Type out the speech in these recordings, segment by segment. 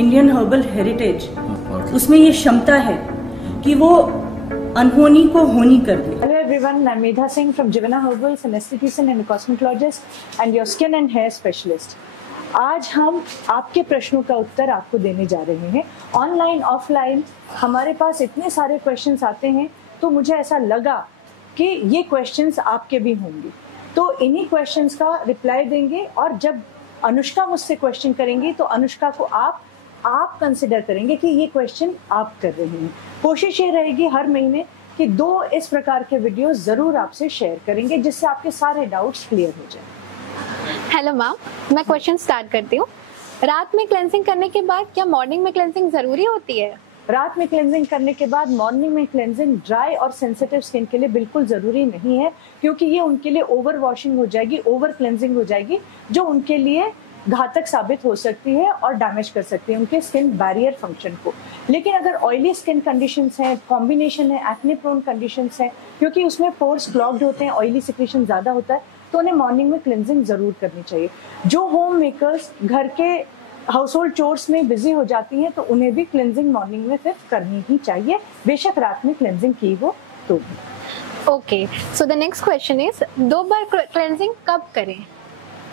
Indian herbal heritage, उसमें ये क्षमता है कि वो अनहोनी को होनी कर दे। Hello everyone, I'm Medha Singh from Jivana Herbals, an esthetician and cosmetologist and your skin and hair specialist. आज हम आपके प्रश्नों का उत्तर आपको देने जा रहे हैं। ऑनलाइन ऑफलाइन हमारे पास इतने सारे क्वेश्चंस आते हैं, तो मुझे ऐसा लगा कि ये क्वेश्चंस आपके भी होंगे, तो इन्हीं क्वेश्चंस का रिप्लाई देंगे। और जब अनुष्का मुझसे क्वेश्चन करेंगी तो अनुष्का को आप कंसिडर करेंगे कि ये क्वेश्चन आप कर रहे हैं। कोशिश ये रहेगी हर महीने कि 2 इस प्रकार के वीडियो जरूर आपसे शेयर करेंगे, जिससे आपके सारे डाउट्स क्लियर हो जाए। हेलो मैम, मैं क्वेश्चन स्टार्ट करती हूँ। रात में क्लेंजिंग करने के बाद क्या मॉर्निंग में क्लेंजिंग जरूरी होती है? रात में क्लेंजिंग करने के बाद मॉर्निंग में क्लेंजिंग ड्राई और सेंसिटिव स्किन के लिए बिल्कुल जरूरी नहीं है, क्योंकि ये उनके लिए ओवर वॉशिंग हो जाएगी, ओवर क्लेंजिंग हो जाएगी, जो उनके लिए घातक साबित हो सकती है और डैमेज कर सकती है उनके स्किन बैरियर फंक्शन को। लेकिन अगर ऑयली स्किन कंडीशंस हैं, कॉम्बिनेशन है, एक्ने प्रोन कंडीशंस हैं, क्योंकि उसमें पोर्स क्लॉग्ड होते हैं, ऑयली सिक्रेशन ज्यादा होता है, तो उन्हें मॉर्निंग में क्लेंजिंग जरूर करनी चाहिए। जो होम मेकर्स घर के हाउस होल्ड चोर्स में बिजी हो जाती हैं, तो उन्हें भी क्लेंजिंग मॉर्निंग में फिर करनी ही चाहिए, बेशक रात में क्लेंजिंग की हो तो भी। Okay, so the next question is 2 bar cleansing कब करें?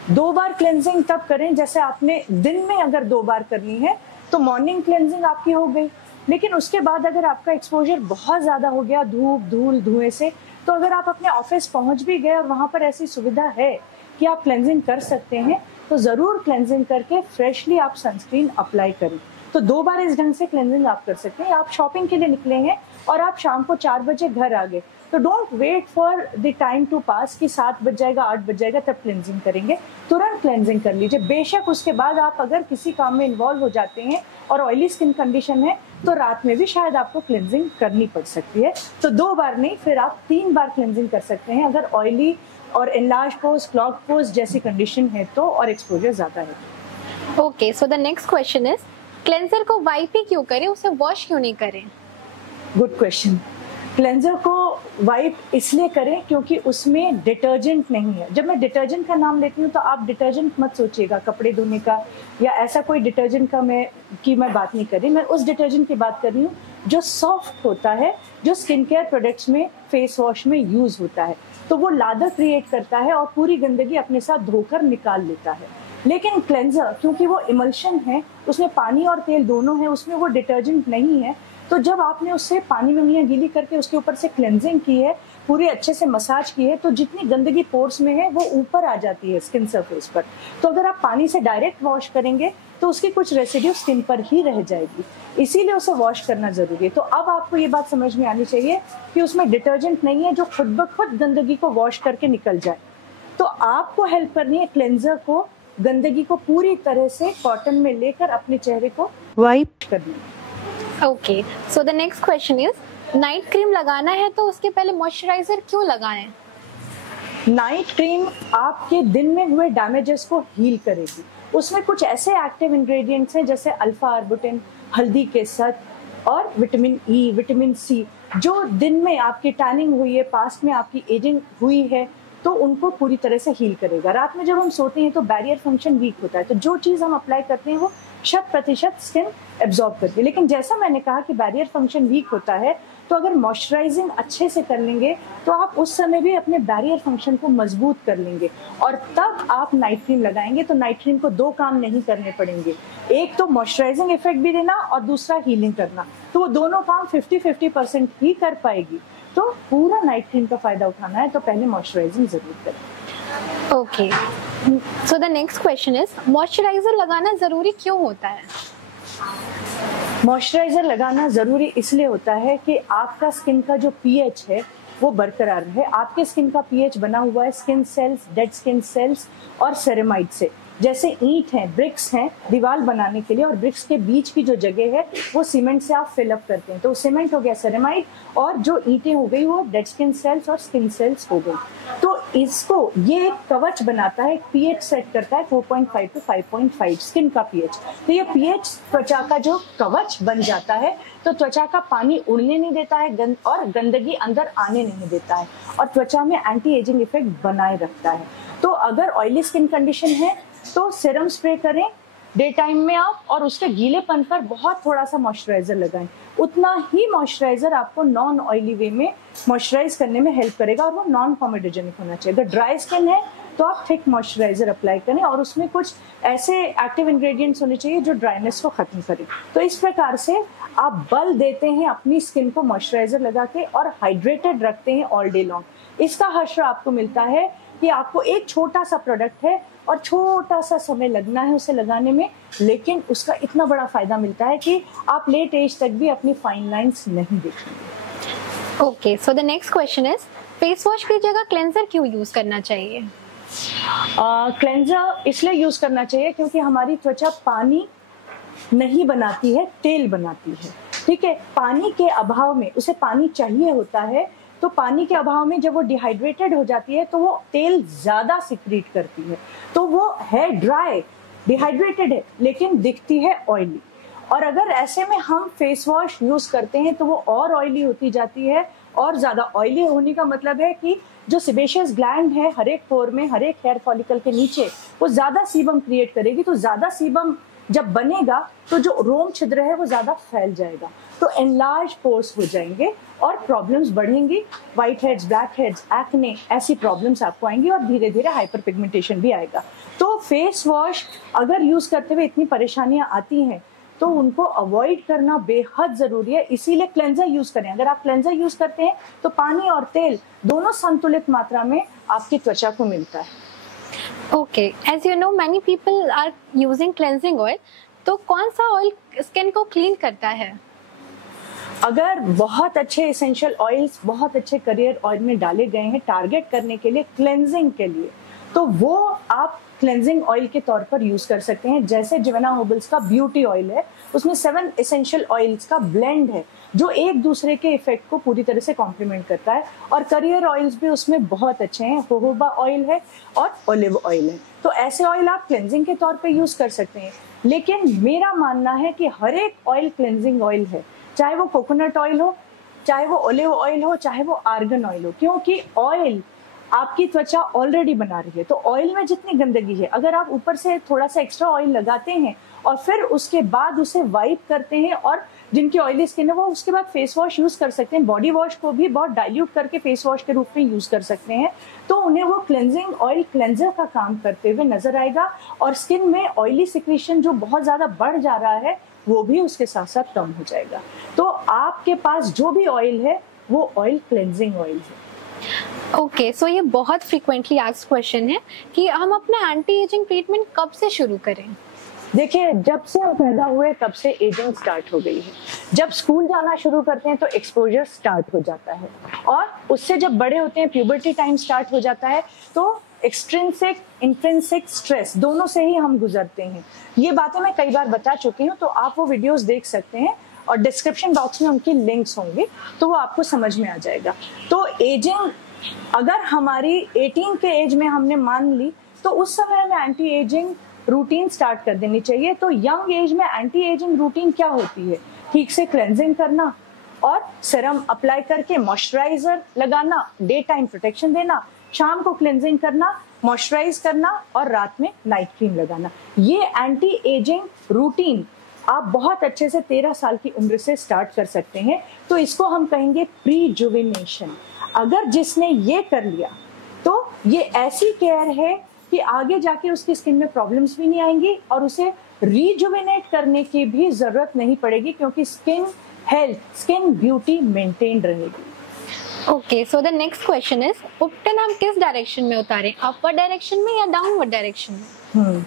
2 बार क्लेंजिंग तब करें, जैसे आपने दिन में अगर 2 बार करनी है तो मॉर्निंग क्लेंजिंग आपकी हो गई। लेकिन उसके बाद अगर आपका एक्सपोजर बहुत ज्यादा हो गया धूप धूल धुएं से, तो अगर आप अपने ऑफिस पहुंच भी गए और वहां पर ऐसी सुविधा है कि आप क्लेंजिंग कर सकते हैं, तो जरूर क्लेंजिंग करके फ्रेशली आप सनस्क्रीन अप्लाई करें। तो 2 बार इस ढंग से क्लेंजिंग आप कर सकते हैं। आप शॉपिंग के लिए निकले हैं और आप शाम को 4 बजे घर आ गए, तो don't wait for the time to pass कि 7 बज जाएगा 8 बज जाएगा तब क्लेंजिंग करेंगे। तुरंत क्लेंजिंग कर लीजिए। बेशक उसके बाद आप अगर किसी काम में इन्वॉल्व हो जाते हैं और ऑयली स्किन कंडीशन है, तो रात में भी शायद आपको क्लेंजिंग करनी पड़ सकती है। तो 2 बार नहीं, फिर आप 3 बार क्लेंजिंग कर सकते हैं अगर ऑयली और एनलार्ज पोर्स, क्लॉग पोर्स जैसी कंडीशन है तो, और एक्सपोजर ज्यादा है। Okay, so the next question is cleanser को वाइप ही क्यों करें, उसे वॉश क्यों नहीं करें? Good question. क्लेंजर को वाइप इसलिए करें क्योंकि उसमें डिटर्जेंट नहीं है। जब मैं डिटर्जेंट का नाम लेती हूँ तो आप डिटर्जेंट मत सोचिएगा कपड़े धोने का या ऐसा कोई डिटर्जेंट का मैं बात नहीं कर रही। मैं उस डिटर्जेंट की बात कर रही हूँ जो सॉफ्ट होता है, जो स्किन केयर प्रोडक्ट्स में, फेस वॉश में यूज होता है। तो वो लादर क्रिएट करता है और पूरी गंदगी अपने साथ धोकर निकाल लेता है। लेकिन क्लेंजर क्योंकि वो इमल्शन है, उसमें पानी और तेल दोनों है, उसमें वो डिटर्जेंट नहीं है, तो जब आपने उससे पानी में उंगलियां गीली करके उसके ऊपर से क्लेंजिंग की है, पूरी अच्छे से मसाज की है, तो जितनी गंदगी पोर्स में है वो ऊपर आ जाती है स्किन सरफेस पर। तो अगर आप पानी से डायरेक्ट वॉश करेंगे तो उसकी कुछ रेसिड्यू स्किन पर ही रह जाएगी, इसीलिए उसे वॉश करना जरूरी है। तो अब आपको ये बात समझ में आनी चाहिए कि उसमें डिटर्जेंट नहीं है जो खुद ब खुद गंदगी को वॉश करके निकल जाए। तो आपको हेल्प करनी है क्लेंजर को गंदगी को पूरी तरह से कॉटन में लेकर अपने चेहरे को वाइप करनी है। Okay, so the next question is night cream लगाना है तो उसके पहले मॉइस्चराइजर क्यों लगाएं? नाइट क्रीम आपके दिन में हुए डैमेजेस को हील करेगी। उसमें कुछ ऐसे एक्टिव इंग्रेडिएंट्स हैं जैसे अल्फा आर्बुटिन, हल्दी के सत और विटामिन ई, विटामिन सी, जो दिन में आपकी टैनिंग हुई है, पास्ट में आपकी एजिंग हुई है, तो उनको पूरी तरह से हील करेगा। रात में जब हम सोते हैं तो बैरियर फंक्शन वीक होता है, तो जो चीज हम अप्लाई करते हैं वो 100% स्किन एब्जॉर्ब करती है। लेकिन जैसा मैंने कहा कि बैरियर फंक्शन वीक होता है, तो अगर मॉइस्चराइजिंग अच्छे से कर लेंगे तो आप उस समय भी अपने बैरियर फंक्शन को मजबूत कर लेंगे, और तब आप नाइट क्रीम लगाएंगे तो नाइट क्रीम को 2 काम नहीं करने पड़ेंगे। एक तो मॉइस्चराइजिंग इफेक्ट भी देना और दूसरा हीलिंग करना, तो वो दोनों काम 50-50% ही कर पाएगी। तो पूरा नाइट क्रीम का फायदा उठाना है तो पहले मॉइस्चराइजिंग जरूर करें। Okay, so the next question is moisturiser लगाना जरूरी क्यों होता है? मॉइस्चराइजर लगाना जरूरी इसलिए होता है कि आपका स्किन का जो पीएच है वो बरकरार रहे। आपके स्किन का पीएच बना हुआ है skin cells, dead skin cells और सेरेमाइड से। जैसे ईंट है, ब्रिक्स हैं दीवार बनाने के लिए, और ब्रिक्स के बीच की जो जगह है वो सीमेंट से आप फिलअप करते हैं, तो सीमेंट हो गया सेरेमाइड, और जो ईंटें हो गई वो डेड स्किन सेल्स और स्किन सेल्स हो गई। तो इसको ये एक कवच बनाता है, पीएच सेट करता है 4.5 to 5.5 स्किन का पीएच। तो ये पीएच त्वचा का जो कवच बन जाता है, तो त्वचा का पानी उड़ने नहीं देता है और गंदगी अंदर आने नहीं देता है, और त्वचा में एंटी एजिंग इफेक्ट बनाए रखता है। तो अगर ऑयली स्किन कंडीशन है तो सीरम स्प्रे करें, डे टाइम में आप, और उसके गीलेपन पर बहुत थोड़ा सा मॉइस्चराइजर लगाएं। उतना ही मॉइस्चराइजर आपको नॉन ऑयली वे में मॉइस्चराइज करने में हेल्प करेगा, और वो नॉन कॉमेडोजेनिक होना चाहिए। अगर ड्राई स्किन है तो आप थिक मॉइस्चराइजर अप्लाई करें, और उसमें कुछ ऐसे एक्टिव इंग्रेडिएंट्स होने चाहिए जो ड्राइनेस को खत्म करें। तो इस प्रकार से आप बल देते हैं अपनी स्किन को मॉइस्चराइजर लगा के, और हाइड्रेटेड रखते हैं ऑल डे लॉन्ग। इसका हश्र आपको मिलता है कि आपको एक छोटा सा प्रोडक्ट है और छोटा सा समय लगना है उसे लगाने में, लेकिन उसका इतना बड़ा फायदा मिलता है कि आप लेट एज तक भी अपनी फाइन लाइंस नहीं देखेंगे। Okay, so the next question is, face wash की जगह क्लेंजर क्यों यूज करना चाहिए? क्लेंजर इसलिए यूज करना चाहिए क्योंकि हमारी त्वचा पानी नहीं बनाती है, तेल बनाती है। ठीक है, पानी के अभाव में, उसे पानी चाहिए होता है, तो पानी के अभाव में जब वो डिहाइड्रेटेड हो जाती है तो वो तेल ज्यादा सिक्रीट करती है, तो वो है ड्राई, डिहाइड्रेटेड है, लेकिन दिखती है ऑयली। और अगर ऐसे में हम फेस वॉश यूज करते हैं तो वो और ऑयली होती जाती है, और ज्यादा ऑयली होने का मतलब है कि जो सिबेशियस ग्लैंड है हर एक पोर में, हर एक हेयर फॉलिकल के नीचे, वो ज्यादा सीबम क्रिएट करेगी। तो ज्यादा सीबम जब बनेगा तो जो रोम छिद्र है वो ज्यादा फैल जाएगा, तो एनलार्ज पोर्स हो जाएंगे और प्रॉब्लम्स बढ़ेंगी। White heads, black heads, acne, ऐसी प्रॉब्लम्स आपको आएंगी, और धीरे धीरे हाइपर पिगमेंटेशन भी आएगा। तो फेस वॉश अगर यूज करते हुए इतनी परेशानियां आती हैं तो उनको अवॉइड करना बेहद जरूरी है, इसीलिए क्लेंजर यूज करें। अगर आप क्लेंजर यूज करते हैं तो पानी और तेल दोनों संतुलित मात्रा में आपकी त्वचा को मिलता है। Okay, as you know many people are using cleansing oil, तो कौन सा ऑयल स्किन को क्लीन करता है? अगर बहुत अच्छे एसेंशियल ऑयल्स, बहुत अच्छे करियर ऑयल में डाले गए हैं टारगेट करने के लिए, क्लेंजिंग के लिए, तो वो आप क्लेंजिंग ऑयल के तौर पर यूज कर सकते हैं। जैसे जिवेना होबल्स का ब्यूटी ऑयल है, उसमें 7 एसेंशियल ऑयल्स का ब्लेंड है जो एक दूसरे के इफेक्ट को पूरी तरह से कॉम्प्लीमेंट करता है, और करियर ऑयल्स भी उसमें बहुत अच्छे हैं। जोजोबा ऑयल है और ओलिव ऑयल है, तो ऐसे ऑयल आप क्लेंजिंग के तौर पे यूज कर सकते हैं। लेकिन मेरा मानना है कि हर एक ऑयल क्लेंजिंग ऑयल है, चाहे वो कोकोनट ऑयल हो, चाहे वो ओलिव ऑयल हो, चाहे वो आर्गन ऑयल हो, क्योंकि ऑयल आपकी त्वचा ऑलरेडी बना रही है। तो ऑयल में जितनी गंदगी है, अगर आप ऊपर से थोड़ा सा एक्स्ट्रा ऑयल लगाते हैं और फिर उसके बाद उसे वाइप करते हैं, और जिनकी ऑयली स्किन है वो उसके बाद फेस वॉश यूज कर सकते हैं। बॉडी वॉश को भी बहुत डाइल्यूट करके फेस वॉश के रूप में यूज कर सकते हैं, तो उन्हें वो क्लेंजिंग ऑयल क्लेंजर का काम करते हुए नजर आएगा, और स्किन में ऑयली सिक्रीशन जो बहुत ज्यादा बढ़ जा रहा है वो भी उसके साथ साथ कम हो जाएगा। तो आपके पास जो भी ऑयल है वो ऑयल क्लेंजिंग ऑयल है। ओके, सो ये बहुत फ्रीक्वेंटली आस्क्ड क्वेश्चन है कि हम अपना एंटी एजिंग ट्रीटमेंट कब से शुरू करें? देखिए, जब से हम पैदा हुए तब से एजिंग स्टार्ट हो गई है। जब स्कूल जाना शुरू करते हैं तो एक्सपोजर स्टार्ट हो जाता है, और उससे जब बड़े होते हैं प्यूबर्टी टाइम स्टार्ट हो जाता है, तो एक्सट्रिंसिक इंट्रिंसिक स्ट्रेस दोनों से ही हम गुजरते हैं। ये बातें मैं कई बार बता चुकी हूँ, तो आप वो वीडियोस देख सकते हैं, और डिस्क्रिप्शन बॉक्स में उनकी लिंक्स होंगे, तो वो आपको समझ में आ जाएगा। तो एजिंग अगर हमारी 18 के एज में हमने मान ली, तो उस समय हमें एंटी एजिंग रूटीन स्टार्ट कर देनी चाहिए। तो यंग एज में एंटी एजिंग रूटीन क्या होती है? ठीक से क्लेंजिंग करना, और सीरम अप्लाई करके मॉइस्चराइजर लगाना, डे टाइम प्रोटेक्शन देना, शाम को क्लेंजिंग करना, मॉइस्चराइज करना, और रात में नाइट क्रीम लगाना। ये एंटी एजिंग रूटीन आप बहुत अच्छे से 13 साल की उम्र से स्टार्ट कर सकते हैं। तो इसको हम कहेंगे प्रीजुविनेशन। अगर जिसने ये कर लिया तो ये ऐसी केयर है कि आगे जाके उसकी स्किन में प्रॉब्लम्स भी नहीं आएंगी, और उसे रीजुविनेट करने की भी जरूरत नहीं पड़ेगी, क्योंकि skin health, skin beauty maintain रहेगी। Okay, so the next question is, उपटन हम किस डायरेक्शन में उतारें, अपवर्ड डायरेक्शन में या डाउनवर्ड डायरेक्शन में?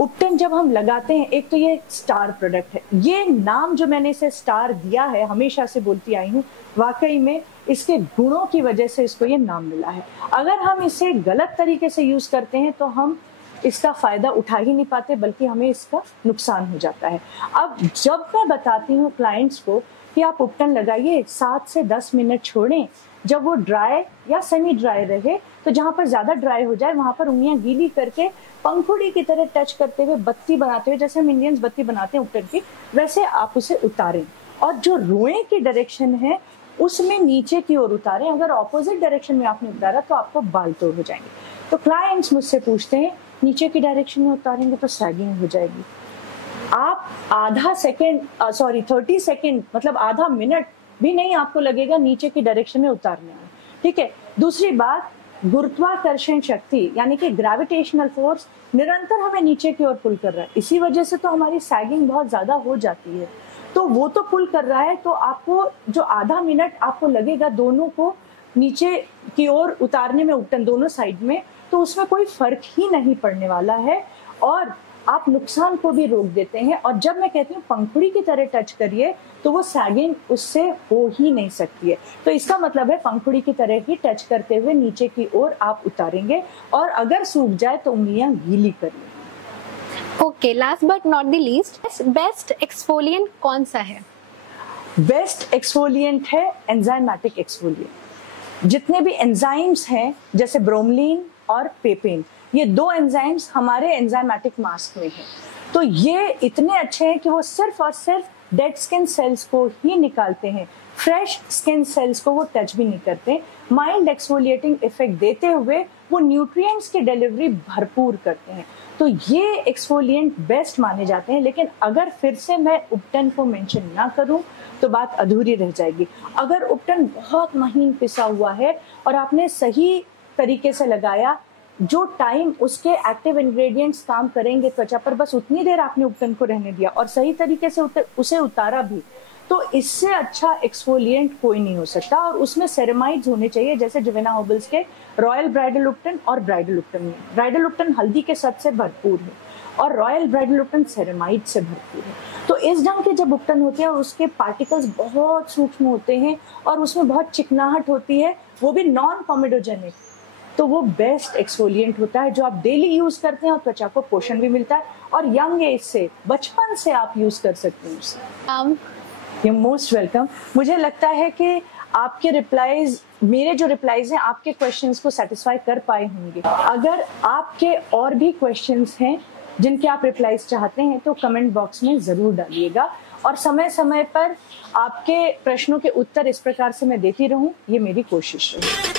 उपटन जब हम लगाते हैं, एक तो ये स्टार प्रोडक्ट है, ये नाम जो मैंने इसे स्टार दिया है, हमेशा से बोलती आई हूँ, वाकई में इसके गुणों की वजह से इसको ये नाम मिला है। अगर हम इसे गलत तरीके से यूज करते हैं तो हम इसका फायदा उठा ही नहीं पाते, बल्कि हमें इसका नुकसान हो जाता है। अब जब मैं बताती हूँ क्लाइंट्स को कि आप उपटन लगाइए, 7 से 10 मिनट छोड़ें, जब वो ड्राई या सेमी ड्राई रहे, तो जहां पर ज्यादा ड्राई हो जाए वहां पर उंगलियां गीली करके पंखुड़ी की तरह टच करते हुए, बत्ती बनाते हुए, जैसे हम इंडियंस बत्ती बनाते हैं उपटन की, वैसे आप उसे उतारें, और जो रोए की डायरेक्शन है उसमें नीचे की ओर उतारें। अगर ऑपोजिट डायरेक्शन में आपने उतारा तो आपको बाल तोड़ हो जाएंगे। तो क्लाइंट्स मुझसे पूछते हैं नीचे की डायरेक्शन में उतारेंगे तो सैगिंग हो जाएगी, आप आधा सेकेंड 30 सेकेंड मतलब आधा मिनट भी नहीं आपको लगेगा नीचे की डायरेक्शन में उतारने में, ठीक है। दूसरी बात, गुरुत्वाकर्षण शक्ति यानी कि ग्रेविटेशनल फोर्स निरंतर हमें नीचे की ओर पुल कर रहा है, इसी वजह से तो हमारी सैगिंग बहुत ज्यादा हो जाती है। तो वो तो पुल कर रहा है, तो आपको जो आधा मिनट आपको लगेगा दोनों को नीचे की ओर उतारने में, उपटन दोनों साइड में, तो उसमें कोई फर्क ही नहीं पड़ने वाला है और आप नुकसान को भी रोक देते हैं। और जब मैं कहती हूँ पंखुड़ी की तरह टच करिए तो वो सैगिंग उससे हो ही नहीं सकती है। तो इसका मतलब है पंखुड़ी की तरह ही टच करते हुए नीचे की ओर आप उतारेंगे और अगर सूख जाए तो उंगलियां गीली करिए। Okay, last but not the least, best exfoliant कौन सा है? बेस्ट एक्सफोलिएंट है एंजाइमेटिक एक्सफोलिएंट। जितने भी एंजाइम्स हैं जैसे ब्रोमलीन और पेपेन, ये दो एंजाइम्स हमारे एंजाइमेटिक मास्क में हैं। तो ये इतने अच्छे हैं कि वो सिर्फ और सिर्फ डेड स्किन सेल्स को ही निकालते हैं, फ्रेश स्किन सेल्स को वो टच भी नहीं करते। माइल्ड एक्सफोलिएटिंग इफेक्ट देते हुए वो न्यूट्रिएंट्स की डिलीवरी भरपूर करते हैं। तो ये एक्सफोलिएंट बेस्ट माने जाते हैं। लेकिन अगर फिर से मैं उपटन को मेंशन ना करूं तो बात अधूरी रह जाएगी। अगर उपटन बहुत महीन पिसा हुआ है और आपने सही तरीके से लगाया, जो टाइम उसके एक्टिव इंग्रेडिएंट्स काम करेंगे त्वचा पर, बस उतनी देर आपने उपटन को रहने दिया और सही तरीके से उसे उतारा भी, तो इससे अच्छा एक्सफोलिएंट कोई नहीं हो सकता। और उसमें सेरेमाइड्स होने चाहिए, जैसे जोवेना हॉबल्स के रॉयल ब्राइडल उपटन और ब्राइडल उपटन में। ब्राइडल उपटन हल्दी के सत से भरपूर है और रॉयल ब्राइडल उपटन सेरेमाइड से भरपूर है। तो इस ढंग के जब उपटन होते हैं और उसके पार्टिकल्स बहुत सूक्ष्म होते हैं और उसमें बहुत चिकनाहट होती है, वो भी नॉन कॉमेडोजेनिक, तो वो बेस्ट एक्सफोलिएंट होता है जो आप डेली यूज करते हैं और त्वचा को पोषण भी मिलता है और यंग एज से, बचपन से आप यूज कर सकते हैं उसे। You most welcome. मुझे लगता है कि आपके रिप्लाईज, मेरे जो रिप्लाईज हैं आपके क्वेश्चंस को सेटिस्फाई कर पाए होंगे। अगर आपके और भी क्वेश्चंस हैं जिनके आप रिप्लाईज चाहते हैं तो कमेंट बॉक्स में जरूर डालिएगा और समय समय पर आपके प्रश्नों के उत्तर इस प्रकार से मैं देती रहूं, ये मेरी कोशिश है।